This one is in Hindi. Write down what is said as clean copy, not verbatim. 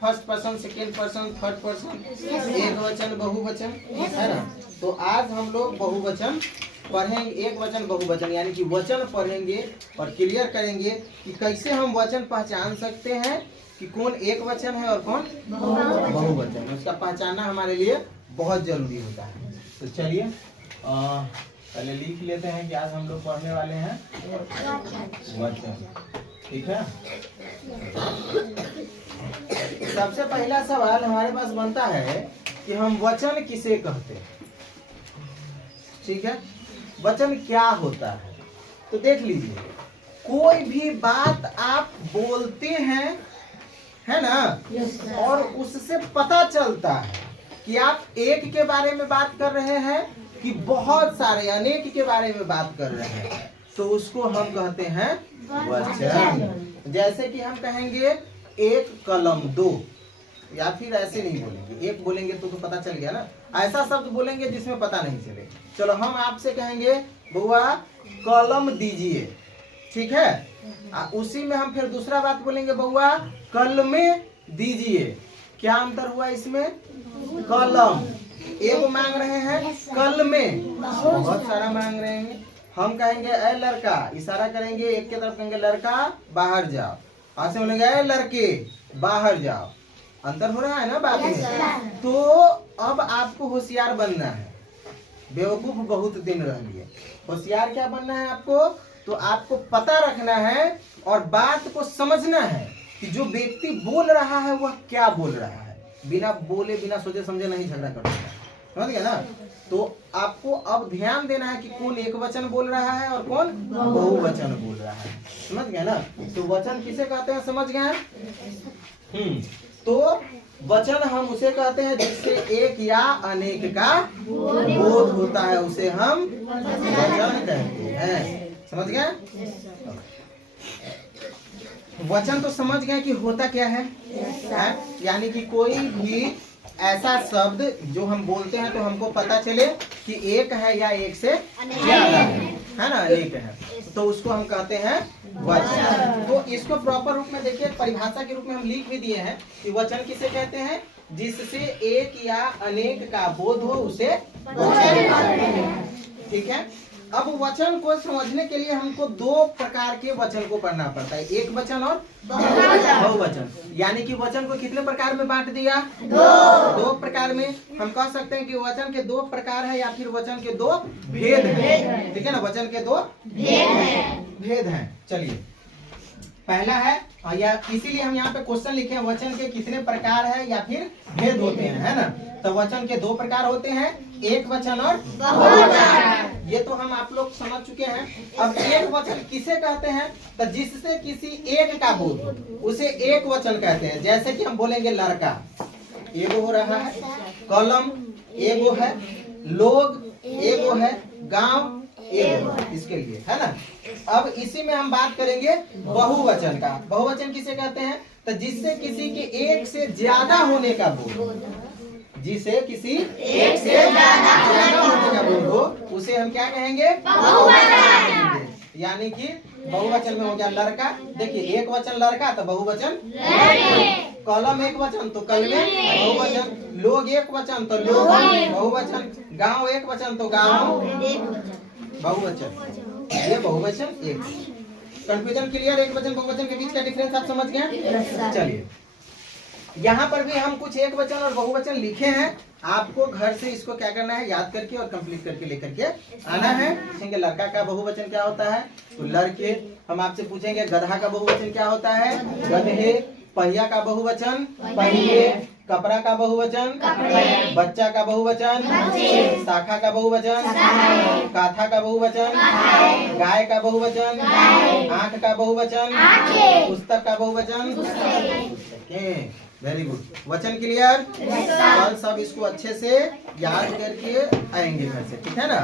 First person, second person, third person, एक वचन बहुवचन, है ना। तो आज हम लोग बहुवचन पढ़ेंगे, एक वचन बहुवचन यानी कि वचन पढ़ेंगे और क्लियर करेंगे कि कैसे हम वचन पहचान सकते हैं कि कौन एक वचन है और कौन बहुवचन। उसका पहचानना हमारे लिए बहुत जरूरी होता है। तो चलिए पहले लिख लेते हैं कि आज हम लोग पढ़ने वाले हैं वचन, ठीक है। सबसे पहला सवाल हमारे पास बनता है कि हम वचन किसे कहते हैं, ठीक है। वचन क्या होता है, तो देख लीजिए, कोई भी बात आप बोलते हैं, है ना, और उससे पता चलता है कि आप एक के बारे में बात कर रहे हैं कि बहुत सारे अनेक के बारे में बात कर रहे हैं, तो उसको हम कहते हैं वचन। जैसे कि हम कहेंगे एक कलम दो, या फिर ऐसे नहीं बोलेंगे, एक बोलेंगे तो पता चल गया ना। ऐसा शब्द बोलेंगे जिसमें पता नहीं चले। चलो हम आपसे कहेंगे बुआ कलम दीजिए, ठीक है। उसी में हम फिर दूसरा बात बोलेंगे बुआ कलमें दीजिए। क्या अंतर हुआ इसमें? कलम एक मांग रहे हैं, कलमें बहुत सारा मांग रहे हैं। हम कहेंगे ए लड़का, इशारा करेंगे एक की तरफ, कहेंगे लड़का बाहर जाओ, ऐसे बोलेंगे ए लड़के बाहर जाओ। अंतर हो रहा है ना बात में। तो अब आपको होशियार बनना है, बेवकूफ बहुत दिन रह लिए। होशियार क्या बनना है आपको? तो आपको पता रखना है और बात को समझना है कि जो व्यक्ति बोल रहा है वह क्या बोल रहा है। बिना बोले बिना सोचे समझे नहीं झगड़ा करना है, समझ गया ना। तो आपको अब ध्यान देना है कि कौन एक वचन बोल रहा है और कौन बहुवचन बोल रहा है, समझ गया ना। तो वचन किसे कहते हैं, समझ गए। तो वचन हम उसे कहते हैं जिससे एक या अनेक का बोध होता है, उसे हम वचन कहते हैं, समझ गए। वचन तो समझ गए कि होता क्या है, यानी कि कोई भी ऐसा शब्द जो हम बोलते हैं तो हमको पता चले कि एक है या एक से ज्यादा है ना, अनेक है, तो उसको हम कहते हैं वचन। तो इसको प्रॉपर रूप में देखिए, परिभाषा के रूप में हम लिख भी दिए हैं कि वचन किसे कहते हैं, जिससे एक या अनेक का बोध हो उसे वचन, ठीक है। अब वचन को समझने के लिए हमको दो प्रकार के वचन को पढ़ना पड़ता है, एक वचन और बहुवचन। यानी कि वचन को कितने प्रकार में बांट दिया? दो प्रकार में। हम कह सकते हैं कि वचन के दो प्रकार है या फिर वचन के दो भेद हैं, ठीक है ना। वचन के दो भेद हैं। चलिए पहला है, या इसीलिए हम यहाँ पे क्वेश्चन लिखे हैं, वचन के कितने प्रकार है या फिर भेद होते हैं, है ना। तो वचन के दो प्रकार होते हैं, एक वचन और बहुवचन। ये तो हम आप लोग समझ चुके हैं। अब एक वचन किसे कहते हैं, तो जिससे किसी एक का बोध हो उसे एक वचन कहते हैं। जैसे कि हम बोलेंगे लड़का एगो हो रहा है, कलम एगो है, लोग एगो है, गांव एगो, इसके लिए, है ना। अब इसी में हम बात करेंगे बहुवचन का। बहुवचन किसे कहते हैं, तो जिससे किसी के एक से ज्यादा होने का बोध, जिसे किसी एक से ज्यादा होने का बोध हो उसे हम क्या कहेंगे, बहुवचन। यानी कि बहुवचन में हो गया लड़का, देखिए एक वचन लड़का तो बहुवचन कलम एक वचन तो कलमे बहुवचन, लोग एक वचन तो लोग बहुवचन, गांव एक वचन तो गांव बहुवचन। ये बहुवचन एक। Confusion clear? एक वचन बहुवचन के बीच का डिफरेंस आप समझ गए। चलिए यहाँ पर भी हम कुछ एक वचन और बहुवचन लिखे हैं, आपको घर से इसको क्या करना है, याद करके और कंप्लीट करके लेकर के आना है। पूछेंगे लड़का का बहुवचन क्या होता है, तो लड़के। हम आपसे पूछेंगे गधा का बहुवचन क्या होता है, गधे। पहिया का बहुवचन पहिए, कपड़ा का बहुवचन कपड़े, बच्चा का बहुवचन बच्चे, शाखा का बहुवचन काथा का बहुवचन गाय का बहुवचन आंख का बहुवचन पुस्तक का बहुवचन पुस्तकें। Very good. वचन क्लियर? कल सब इसको अच्छे से याद करके आएंगे घर से, ठीक है ना।